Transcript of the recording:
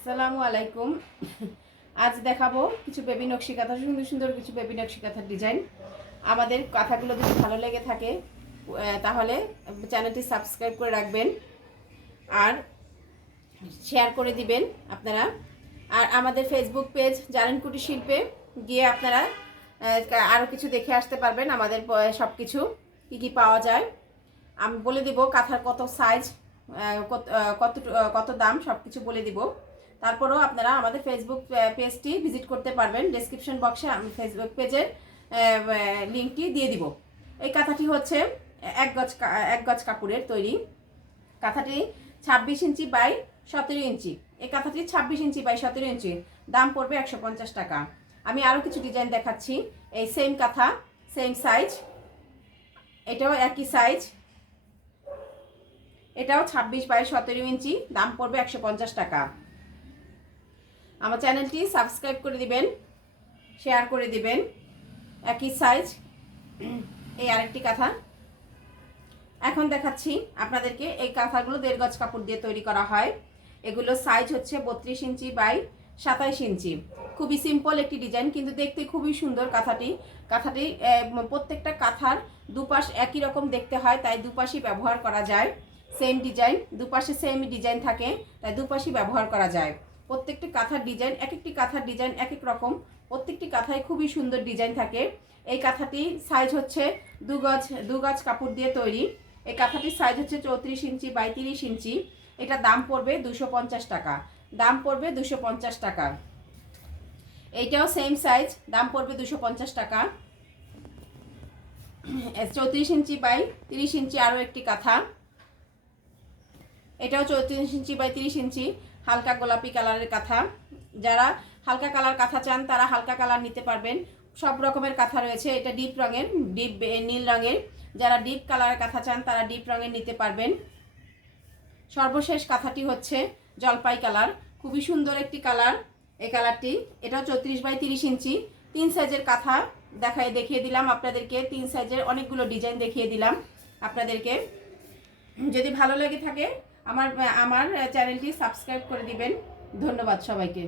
আসসালামু আলাইকুম। আজ দেখাবো কিছু বেবি নকশি কাঁথা, সুন্দর সুন্দর কিছু বেবি নকশি কাঁথার ডিজাইন। আমাদের কাঁথাগুলো যদি ভালো লেগে থাকে তাহলে চ্যানেলটি সাবস্ক্রাইব করে রাখবেন আর শেয়ার করে দিবেন আপনারা। আর আমাদের ফেসবুক পেজ জারেন কুটির শিল্পে গিয়ে আপনারা আরও কিছু দেখে আসতে পারবেন। আমাদের সব কিছু কী কী পাওয়া যায় আমি বলে দিব, কাঁথার কত সাইজ, কত কত দাম সব কিছু বলে দিব। তারপরেও আপনারা আমাদের ফেসবুক পেজটি ভিজিট করতে পারবেন। ডেসক্রিপশন বক্সে আমি ফেসবুক পেজের লিঙ্কটি দিয়ে দিব। এই কাঁথাটি হচ্ছে এক গজ কাপড়ের তৈরি। কাঁথাটি 26 ইঞ্চি বাই 17 ইঞ্চি। এই কাঁথাটি 26 ইঞ্চি বাই 17 ইঞ্চি, দাম পড়বে 150 টাকা। আমি আরও কিছু ডিজাইন দেখাচ্ছি। এই সেম কাঁথা, সেম সাইজ, এটাও একই সাইজ, এটাও 26 বাই 17 ইঞ্চি, দাম পড়বে 150 টাকা। আমার চ্যানেলটি সাবস্ক্রাইব করে দিবেন, শেয়ার করে দিবেন। একই সাইজ। এই আরেকটি কাঁথা এখন দেখাচ্ছি আপনাদেরকে। এই কাঁথাগুলো 1.5 গজ কাপড় দিয়ে তৈরি করা হয়। এগুলো সাইজ হচ্ছে 32 ইঞ্চি বাই 27 ইঞ্চি। খুবই সিম্পল একটি ডিজাইন, কিন্তু দেখতে খুবই সুন্দর কাঁথাটি। প্রত্যেকটা কাঁথার দুপাশ একই রকম দেখতে হয়, তাই দুপাশই ব্যবহার করা যায়। সেম ডিজাইন, দুপাশে সেম ডিজাইন থাকে, তাই দুপাশই ব্যবহার করা যায়। প্রত্যেকটি কাঁথার ডিজাইন, এক একটি কাঁথার ডিজাইন এক এক রকম। প্রত্যেকটি কাঁথায় খুবই সুন্দর ডিজাইন থাকে। এই কাঁথাটি সাইজ হচ্ছে 2 গজ কাপড় দিয়ে তৈরি। এই কাঁথাটির সাইজ হচ্ছে 34 ইঞ্চি বাই 30 ইঞ্চি। এটা দাম পড়বে 250 টাকা। দাম পড়বে 250 টাকা। এইটাও সেম সাইজ, দাম পড়বে 250 টাকা। 34 ইঞ্চি বাই 30 ইঞ্চি আরও একটি কাঁথা। এটাও 34 ইঞ্চি বাই 30 ইঞ্চি, হালকা গোলাপি কালারের কাঁথা। যারা হালকা কালার কাঁথা চান তারা হালকা কালার নিতে পারবেন। সব রকমের কাঁথা রয়েছে। এটা ডিপ রঙের, ডিপ নীল রঙের। যারা ডিপ কালারের কাঁথা চান তারা ডিপ রঙের নিতে পারবেন। সর্বশেষ কাঁথাটি হচ্ছে জলপাই কালার, খুবই সুন্দর একটি কালার এই কালারটি। এটাও 34 বাই 30 ইঞ্চি। 3 সাইজের কাঁথা দেখিয়ে দিলাম আপনাদেরকে। 3 সাইজের অনেকগুলো ডিজাইন দেখিয়ে দিলাম আপনাদেরকে। যদি ভালো লেগে থাকে আমার চ্যানেলটি সাবস্ক্রাইব করে দিবেন। ধন্যবাদ সবাইকে।